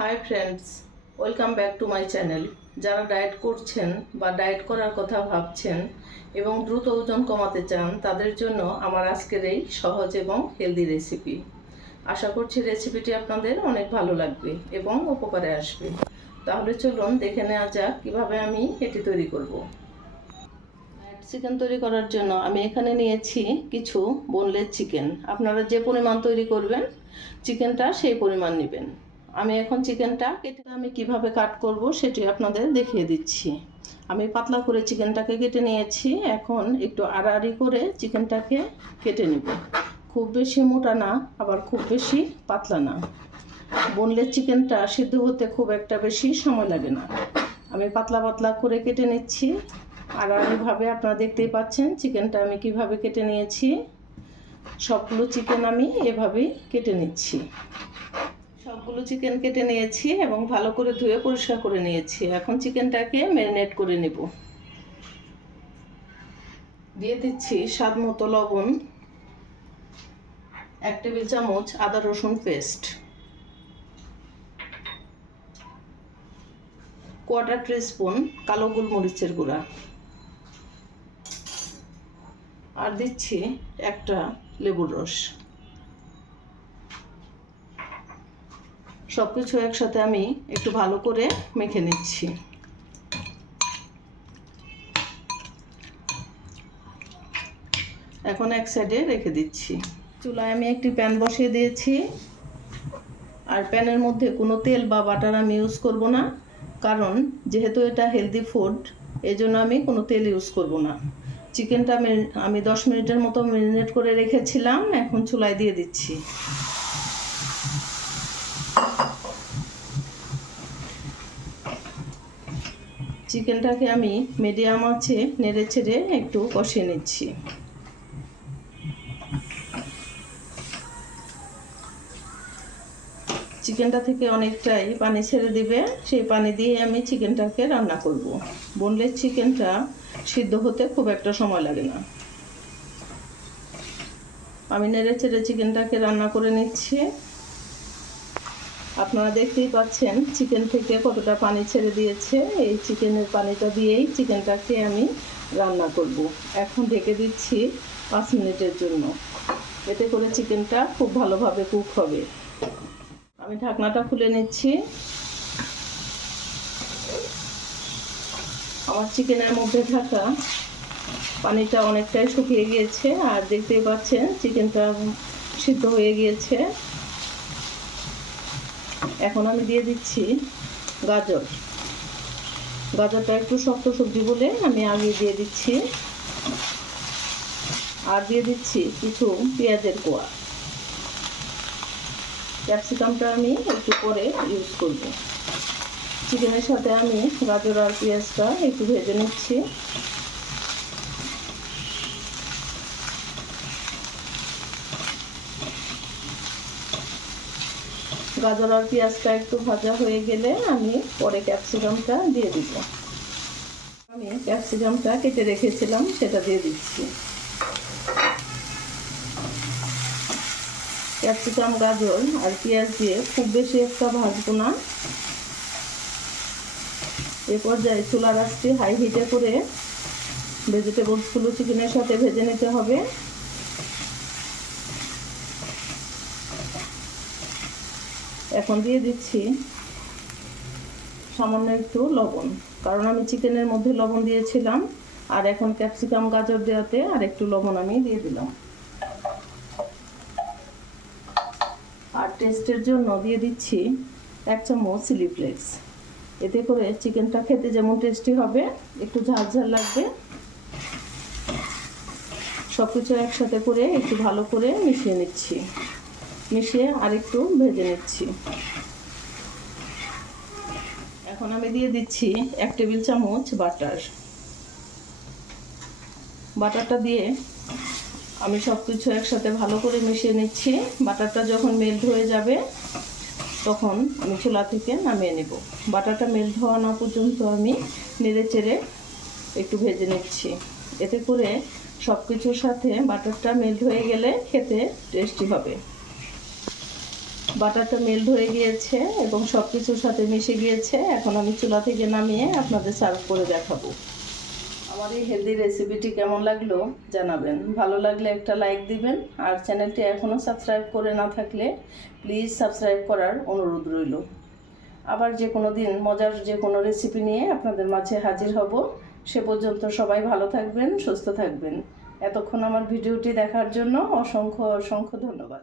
Hi friends, welcome back to my channel. যারা diet করছেন বা ডায়েট করার কথা ভাবছেন এবং দ্রুত ওজন কমাতে চান তাদের জন্য আমার আজকের এই সহজ এবং হেলদি রেসিপি। আশা করছি রেসিপিটি আপনাদের অনেক ভালো লাগবে এবং উপকারে আসবে। তাহলে চলুন দেখে নেওয়া যাক কীভাবে আমি এটি তৈরি করব। চিকেন তৈরি করার জন্য আমি এখানে নিয়েছি কিছু বোনলেস চিকেন। আপনারা যে পরিমাণ তৈরি করবেন চিকেনটা সেই পরিমাণ নেবেন। আমি এখন চিকেনটা কেটে আমি কিভাবে কাট করব সেটি আপনাদের দেখিয়ে দিচ্ছি। আমি পাতলা করে চিকেনটাকে কেটে নিয়েছি। এখন একটু আড়াআড়ি করে চিকেনটাকে কেটে নেব। খুব বেশি মোটা না, আবার খুব বেশি পাতলা না। বোনলেস চিকেনটা সিদ্ধ হতে খুব একটা বেশি সময় লাগে না। আমি পাতলা পাতলা করে কেটে নিচ্ছি। আড়াআড়িভাবে আপনারা দেখতেই পাচ্ছেন চিকেনটা আমি কিভাবে কেটে নিয়েছি। সবগুলো চিকেন আমি এভাবেই কেটে নিচ্ছি। সবগুলো চিকেন কেটে নিয়েছি এবং ভালো করে ধুয়ে পরিষ্কার করে নিয়েছি। এখন চিকেনটাকে ম্যারিনেট করে নেব। দিয়ে দিচ্ছি স্বাদ মতো লবণ, 1 টেবিল চামচ আদা রসুন পেস্ট, 1/4 টিস্পুন কালো গোলমরিচের গুঁড়া, আর দিচ্ছি একটা লেবুর রস। সব কিছু একসাথে আমি একটু ভালো করে মেখে নিচ্ছি। এখন এক সাইডে রেখে দিচ্ছি। চুলায় আমি একটি প্যান বসিয়ে দিয়েছি। আর প্যানের মধ্যে কোনো তেল বা বাটার আমি ইউজ করব না, কারণ যেহেতু এটা হেলদি ফুড এজন্য আমি কোনো তেল ইউজ করব না। চিকেনটা আমি 10 মিনিটের মতো ম্যারিনেট করে রেখেছিলাম। এখন চুলায় দিয়ে দিচ্ছি। চিকেনটাকে আমি মিডিয়াম আঁচে নেড়ে ছেড়ে একটু কষিয়ে নিচ্ছি। চিকেনটা থেকে অনেকটাই পানি ছেড়ে দিবে, সেই পানি দিয়ে আমি চিকেনটাকে রান্না করব। বোনলেস চিকেনটা সিদ্ধ হতে খুব একটা সময় লাগে না। আমি নেড়ে ছেড়ে চিকেনটাকে রান্না করে নিচ্ছি। আপনারা দেখতেই পাচ্ছেন চিকেন থেকে কতটা পানি ছেড়ে দিয়েছে। এই চিকেনের পানিটা দিয়েই চিকেনটাকে আমি রান্না করব। এখন ঢেকে দিচ্ছি 5 মিনিটের জন্য। এতে করে চিকেনটা খুব ভালোভাবে কুক হবে। আমি ঢাকনাটা খুলে নিচ্ছি। আমার চিকেনের মধ্যে থাকা পানিটা অনেকটাই শুকিয়ে গিয়েছে, আর দেখতেই পাচ্ছেন চিকেনটা সিদ্ধ হয়ে গিয়েছে। এখন আমি দিয়ে দিচ্ছি গাজর। গাজরটা একটু শক্ত সবজি বলে আমি আগে দিয়ে দিচ্ছি। আর দিয়ে দিচ্ছি কিছু পেঁয়াজের কোয়া। ক্যাপসিকামটা আমি একটু পরে ইউজ করব। চিকেনের সাথে আমি গাজর আর পেঁয়াজটা একটু ভেজে নিচ্ছি। গাজর আর পেঁয়াজটা একটু ভাজা হয়ে গেলে আমি পরে ক্যাপসিকামটা দিয়ে দিব। আমি ক্যাপসিকামটা কেটে রেখেছিলাম সেটা দিয়ে দিচ্ছি। ক্যাপসিকাম, গাজর আর পেঁয়াজ দিয়ে খুব বেশি একটা ভাজবো না। এ পর্যায়ে চুলার আঁচটি হাই হিটে করে ভেজিটেবলসগুলো চিকেনের সাথে ভেজে নিতে হবে। এখন দিয়ে দিচ্ছি সামান্য একটু লবণ, কারণ আমি চিকেনের মধ্যে লবণ দিয়েছিলাম। আর এখন ক্যাপসিকাম, গাজর দেওয়াতে আর একটু লবণ আমি দিয়ে দিলাম। আর টেস্টের জন্য দিয়ে দিচ্ছি 1 চামচ চিলি ফ্লেক্স। এতে করে চিকেনটা খেতে যেমন টেস্টি হবে, একটু ঝাল ঝাল লাগবে। সব কিছু একসাথে করে একটু ভালো করে মিশিয়ে নিচ্ছি। মিশিয়ে আর একটু ভেজে নিচ্ছি। এখন আমি দিয়ে দিচ্ছি 1 টেবিল চামচ বাটার। বাটারটা দিয়ে আমি সব কিছু একসাথে ভালো করে মিশিয়ে নিচ্ছি। বাটারটা যখন মেল্ট হয়ে যাবে তখন আমি চুলা থেকে নামিয়ে নেব। বাটারটা মেল্ট হওয়া না পর্যন্ত আমি নেড়ে চেড়ে একটু ভেজে নিচ্ছি। এতে করে সব কিছুর সাথে বাটারটা মেল্ট হয়ে গেলে খেতে টেস্টি হবে। বাটারটা মেল্ট হয়ে গিয়েছে এবং সব কিছুর সাথে মিশে গিয়েছে। এখন আমি চুলা থেকে নামিয়ে আপনাদের সার্ভ করে দেখাবো। আমার এই হেলদি রেসিপিটি কেমন লাগলো জানাবেন। ভালো লাগলে একটা লাইক দিবেন, আর চ্যানেলটি এখনও সাবস্ক্রাইব করে না থাকলে প্লিজ সাবস্ক্রাইব করার অনুরোধ রইল। আবার যে কোনো দিন মজার যে কোনো রেসিপি নিয়ে আপনাদের মাঝে হাজির হব। সে পর্যন্ত সবাই ভালো থাকবেন, সুস্থ থাকবেন। এতক্ষণ আমার ভিডিওটি দেখার জন্য অসংখ্য অসংখ্য ধন্যবাদ।